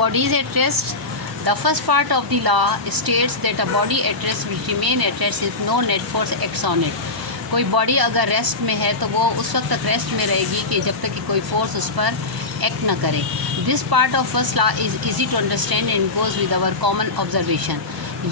body is at rest, the first part of the law states that a body at rest will remain at rest if no net force acts on it. कोई body अगर rest में है तो वो उस वक्त तक rest में रहेगी कि जब तक कि कोई फोर्स उस पर एक्ट ना करे. This part of first law is easy to understand and goes with our common observation.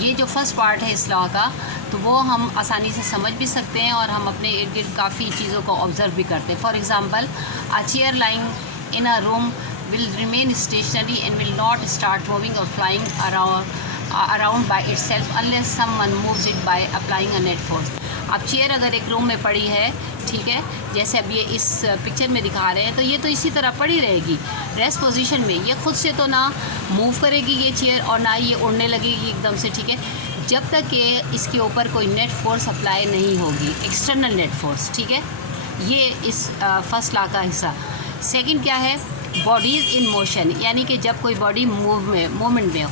ये जो फर्स्ट पार्ट है इस लॉ का तो वो हम आसानी से समझ भी सकते हैं और हम अपने इर्द गिर्द काफ़ी चीज़ों को ऑब्ज़र्व भी करते हैं. For example, a chair lying in a room will remain stationary and will not start moving or flying around by itself unless someone moves it by applying a net force. अब chair अगर एक room में पड़ी है, ठीक है, जैसे अब ये इस पिक्चर में दिखा रहे हैं, तो ये तो इसी तरह पड़ी रहेगी रेस्ट पोजीशन में. ये खुद से तो ना मूव करेगी ये चेयर और ना ये उड़ने लगेगी एकदम से, ठीक है, जब तक कि इसके ऊपर कोई नेट फोर्स अप्लाई नहीं होगी, एक्सटर्नल नेट फोर्स. ठीक है, ये इस फर्स्ट लॉ का हिस्सा. सेकंड क्या है? बॉडीज़ इन मोशन, यानी कि जब कोई बॉडी मूवमेंट में हो.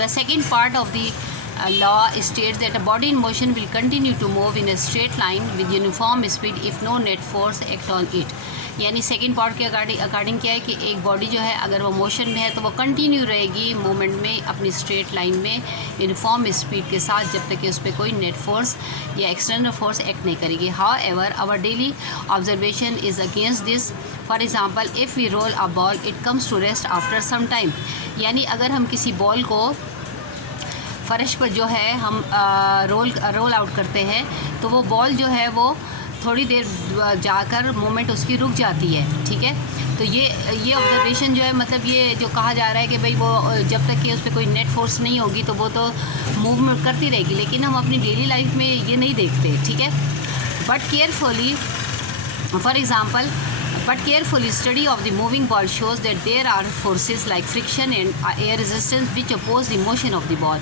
The second part of the law states that a body in motion will continue to move in a straight line with uniform speed if no net force act on it. यानी second part के according क्या है कि एक body जो है अगर वो मोशन में है तो वो कंटिन्यू रहेगी मूवमेंट में अपनी स्ट्रेट लाइन में यूनिफॉर्म स्पीड के साथ जब तक कि उस पर कोई नेट फोर्स या एक्सटर्नल फोर्स एक्ट नहीं करेगी. However our daily observation is against this. For example, if we roll a ball it comes to rest after some time. यानी अगर हम किसी बॉल को फर्श पर जो है हम रोल आउट करते हैं तो वो बॉल जो है वो थोड़ी देर जाकर मूवमेंट उसकी रुक जाती है. ठीक है, तो ये ऑब्जर्वेशन जो है, मतलब ये जो कहा जा रहा है कि भाई वो जब तक कि उस पर कोई नेट फोर्स नहीं होगी तो वो तो मूवमेंट करती रहेगी, लेकिन हम अपनी डेली लाइफ में ये नहीं देखते. ठीक है, but carefully study of the moving ball shows that there are forces like friction and air resistance which oppose the motion of the ball.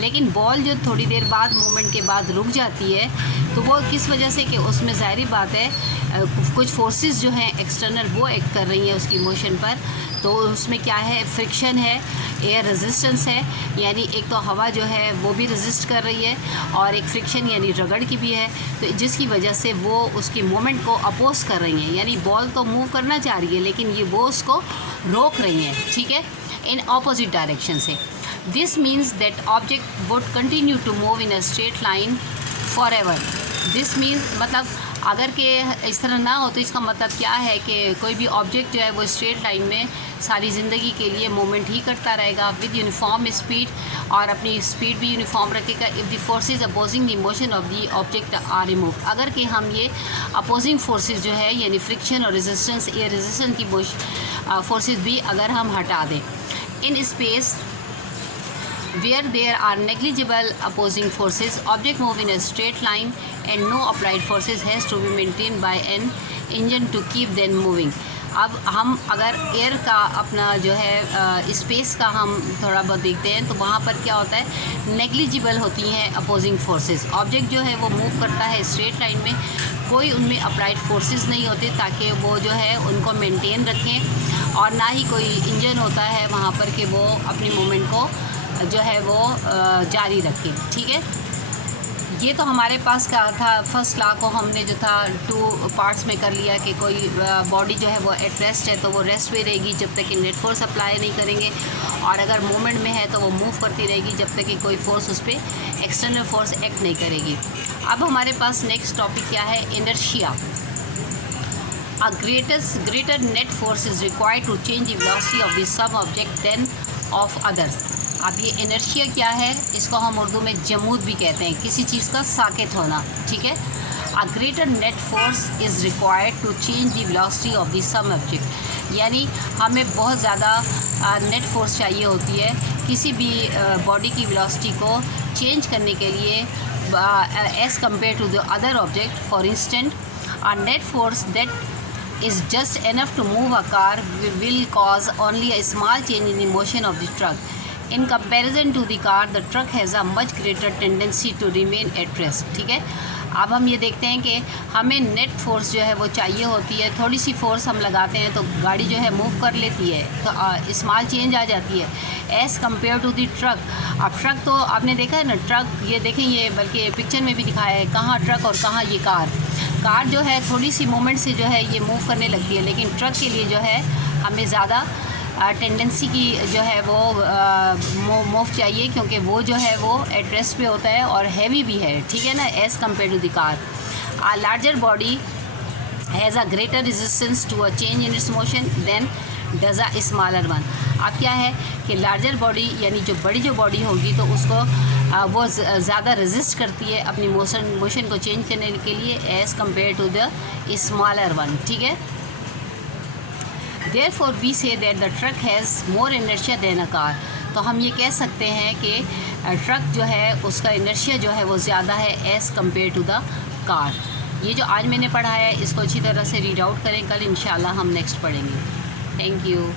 लेकिन बॉल जो थोड़ी देर बाद मूवमेंट के बाद रुक जाती है तो वो किस वजह से कि उसमें ज़ाहिर बात है कुछ फोर्सेस जो हैं एक्सटर्नल वो एक्ट कर रही हैं उसकी मोशन पर. तो उसमें क्या है? फ्रिक्शन है, एयर रेजिस्टेंस है, यानी एक तो हवा जो है वो भी रेजिस्ट कर रही है और एक फ्रिक्शन यानी रगड़ की भी है, तो जिसकी वजह से वो उसकी मूवमेंट को अपोज कर रही हैं. यानी बॉल तो मूव करना चाह रही है लेकिन ये वो उसको रोक रही हैं. ठीक है, इन ऑपोजिट डायरेक्शन से. This means that object would continue to move in a straight line forever. This means मतलब अगर के इस तरह ना हो तो इसका मतलब क्या है कि कोई भी ऑब्जेक्ट जो है वो स्ट्रेट लाइन में सारी ज़िंदगी के लिए मूवमेंट ही करता रहेगा विद यूनिफॉर्म स्पीड और अपनी स्पीड भी यूनिफॉर्म रखेगा. If the forces opposing the motion of the object are remove, अगर कि हम ये अपोजिंग फोर्सेज जो है यानी फ्रिक्शन और रेजिस्टेंस, एयर रेजिस्टेंस की फोर्सेज भी अगर हम हटा दें. In space where there are negligible opposing forces, object move in a straight line and no applied forces has to be maintained by an engine to keep them moving. अब हम अगर air का अपना जो है स्पेस का हम थोड़ा बहुत देखते हैं तो वहाँ पर क्या होता है? नेग्लिजिबल होती हैं अपोजिंग फोर्सेस. ऑब्जेक्ट जो है वो मूव करता है स्ट्रेट लाइन में, कोई उनमें अप्लाइड फोर्सेस नहीं होते ताकि वो जो है उनको मेंटेन रखें, और ना ही कोई इंजन होता है वहाँ पर कि वो अपनी मूवमेंट को जो है वो जारी रखें. ठीक है, ये तो हमारे पास क्या था, फर्स्ट लॉ को हमने जो था 2 पार्ट्स में कर लिया कि कोई बॉडी जो है वो एट रेस्ट है तो वो रेस्ट में रहेगी जब तक कि नेट फोर्स अप्लाई नहीं करेंगे, और अगर मूवमेंट में है तो वो मूव करती रहेगी जब तक कि कोई फोर्स उस पर एक्सटर्नल फोर्स एक्ट नहीं करेगी. अब हमारे पास नेक्स्ट टॉपिक क्या है? Inertia. A greater net force is required to change the velocity of the sub object than of others. अब ये इनर्शिया क्या है? इसको हम उर्दू में जमूद भी कहते हैं, किसी चीज़ का साकित होना. ठीक है, A greater net force is required to change the velocity of the sub object. यानी हमें बहुत ज़्यादा नेट फोर्स चाहिए होती है किसी भी बॉडी की वेलोसिटी को चेंज करने के लिए as compare to the other object. For instant, a net force that is just enough to move a car will cause only a small change in the motion of the truck. In comparison to the car, the truck has a much greater tendency to remain at rest. ठीक है, अब हम ये देखते हैं कि हमें net force जो है वो चाहिए होती है. थोड़ी सी फोर्स हम लगाते हैं तो गाड़ी जो है मूव कर लेती है, तो स्मॉल चेंज आ जाती है as compare to the truck. अब ट्रक तो आपने देखा है ना, ट्रक ये देखें, ये बल्कि पिक्चर में भी दिखाया है कहाँ ट्रक और कहाँ ये कार जो है थोड़ी सी मूवमेंट से जो है ये मूव करने लगती है, लेकिन ट्रक के लिए जो है हमें ज़्यादा टेंडेंसी की जो है वो मूव चाहिए, क्योंकि वो जो है वो एट रेस्ट पे होता है और हैवी भी है, ठीक है ना, as compare to the car. A larger body has a greater resistance to a change in its motion than does a smaller one. अब क्या है कि लार्जर बॉडी यानी जो बड़ी जो बॉडी होगी तो उसको वो ज़्यादा रेजिस्ट करती है अपनी मोशन को चेंज करने के लिए as compare to the smaller one, ठीक है। Therefore we say that the truck has more inertia than a car। तो हम ये कह सकते हैं कि ट्रक जो है उसका इनर्शिया जो है वो ज़्यादा है as compare to the car. ये जो आज मैंने पढ़ा है इसको अच्छी तरह से रीड आउट करें, कल इंशाल्लाह हम नेक्स्ट पढ़ेंगे। Thank you.